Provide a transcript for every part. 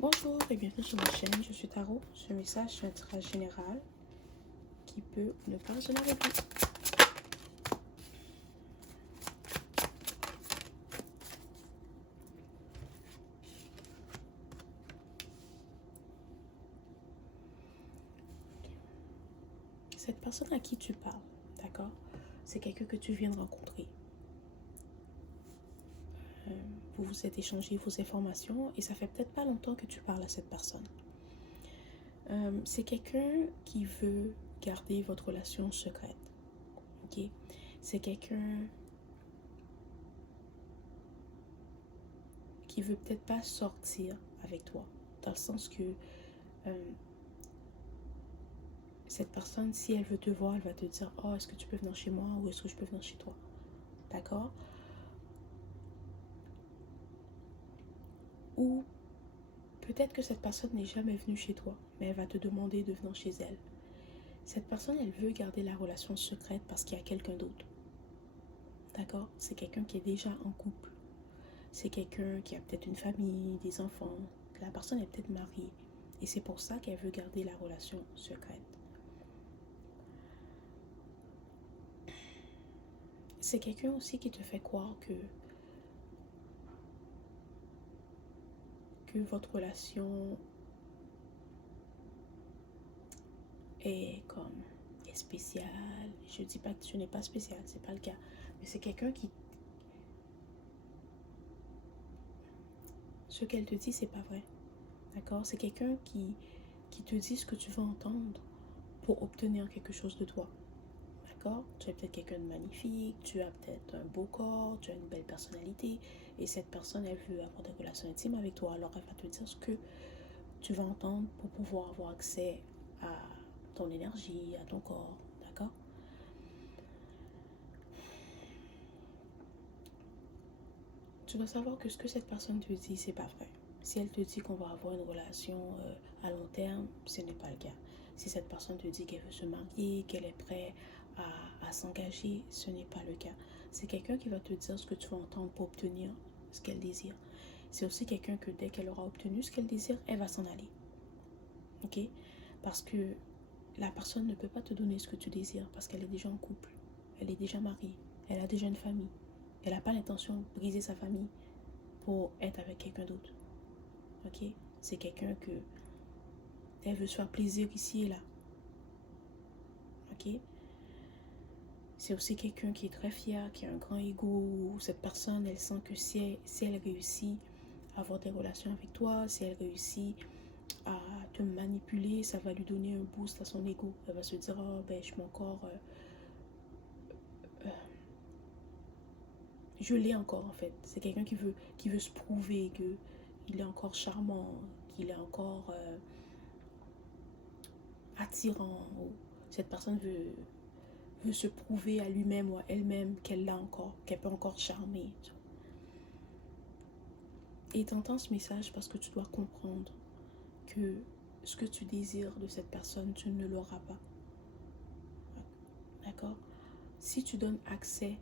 Bonjour et bienvenue sur ma chaîne, je suis Tarot. Ce message est un tirage général qui peut ne pas résonner avec vous. Cette personne à qui tu parles, d'accord? C'est quelqu'un que tu viens de rencontrer. Vous vous êtes échangé vos informations et ça fait peut-être pas longtemps que tu parles à cette personne. C'est quelqu'un qui veut garder votre relation secrète. Ok? C'est quelqu'un qui veut peut-être pas sortir avec toi. Dans le sens que cette personne, si elle veut te voir, elle va te dire « Oh, est-ce que tu peux venir chez moi ou est-ce que je peux venir chez toi ?» D'accord? Ou peut-être que cette personne n'est jamais venue chez toi, mais elle va te demander de venir chez elle. Cette personne, elle veut garder la relation secrète parce qu'il y a quelqu'un d'autre. D'accord? C'est quelqu'un qui est déjà en couple. C'est quelqu'un qui a peut-être une famille, des enfants. La personne est peut-être mariée. Et c'est pour ça qu'elle veut garder la relation secrète. C'est quelqu'un aussi qui te fait croire que votre relation est spéciale. Je dis pas que tu n'es pas spécial, c'est pas le cas. Mais c'est quelqu'un qui... Ce qu'elle te dit, c'est pas vrai. D'accord? C'est quelqu'un qui te dit ce que tu veux entendre pour obtenir quelque chose de toi. D'accord? Tu es peut-être quelqu'un de magnifique, tu as peut-être un beau corps, tu as une belle personnalité, et cette personne, elle veut avoir des relations intimes avec toi, alors elle va te dire ce que tu vas entendre pour pouvoir avoir accès à ton énergie, à ton corps. D'accord? Tu dois savoir que ce que cette personne te dit, c'est pas vrai. Si elle te dit qu'on va avoir une relation à long terme, ce n'est pas le cas. Si cette personne te dit qu'elle veut se marier, qu'elle est prête à s'engager, ce n'est pas le cas. C'est quelqu'un qui va te dire ce que tu vas entendre pour obtenir ce qu'elle désire. C'est aussi quelqu'un que dès qu'elle aura obtenu ce qu'elle désire, elle va s'en aller. Ok? Parce que la personne ne peut pas te donner ce que tu désires parce qu'elle est déjà en couple. Elle est déjà mariée. Elle a déjà une famille. Elle n'a pas l'intention de briser sa famille pour être avec quelqu'un d'autre. Ok? C'est quelqu'un que elle veut se faire plaisir ici et là. Ok? C'est aussi quelqu'un qui est très fier, qui a un grand ego. Cette personne, elle sent que si elle réussit à avoir des relations avec toi, si elle réussit à te manipuler, ça va lui donner un boost à son ego. Elle va se dire, oh, ben, je suis encore... je l'ai encore, en fait. C'est quelqu'un qui veut se prouver qu'il est encore charmant, qu'il est encore attirant. Cette personne veut se prouver à lui-même ou à elle-même qu'elle l'a encore, qu'elle peut encore charmer. Et t'entends ce message parce que tu dois comprendre que ce que tu désires de cette personne, tu ne l'auras pas. D'accord? Si tu donnes accès,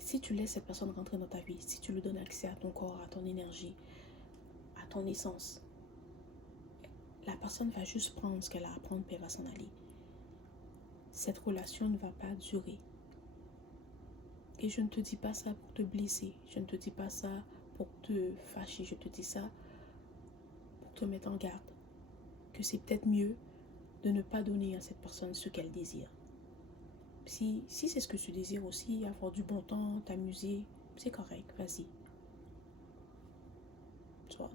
si tu laisses cette personne rentrer dans ta vie, si tu lui donnes accès à ton corps, à ton énergie, à ton essence, la personne va juste prendre ce qu'elle a à prendre et elle va s'en aller. Cette relation ne va pas durer. Et je ne te dis pas ça pour te blesser. Je ne te dis pas ça pour te fâcher. Je te dis ça pour te mettre en garde. Que c'est peut-être mieux de ne pas donner à cette personne ce qu'elle désire. Si c'est ce que tu désires aussi, avoir du bon temps, t'amuser, c'est correct, vas-y.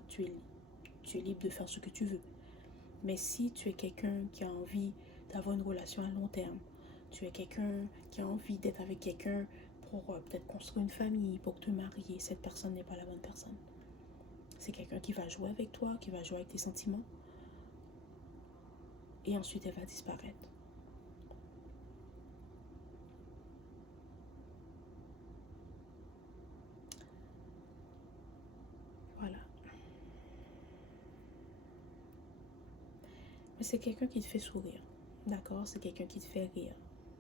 Tu es libre de faire ce que tu veux. Mais si tu es quelqu'un qui a envie d'avoir une relation à long terme, tu es quelqu'un qui a envie d'être avec quelqu'un pour peut-être construire une famille, pour te marier, cette personne n'est pas la bonne personne. C'est quelqu'un qui va jouer avec toi, qui va jouer avec tes sentiments, et ensuite elle va disparaître. Voilà. Mais c'est quelqu'un qui te fait sourire, d'accord? C'est quelqu'un qui te fait rire.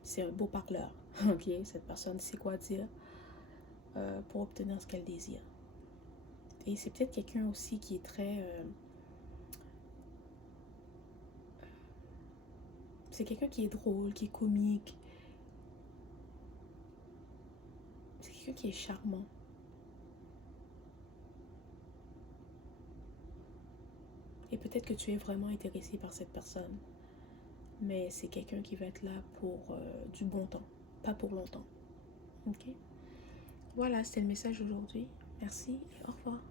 C'est un beau parleur, ok? Cette personne sait quoi dire pour obtenir ce qu'elle désire. Et c'est peut-être quelqu'un aussi qui est très... c'est quelqu'un qui est drôle, qui est comique. C'est quelqu'un qui est charmant. Et peut-être que tu es vraiment intéressé par cette personne. Mais c'est quelqu'un qui va être là pour du bon temps, pas pour longtemps. Ok? Voilà, c'était le message aujourd'hui. Merci et au revoir.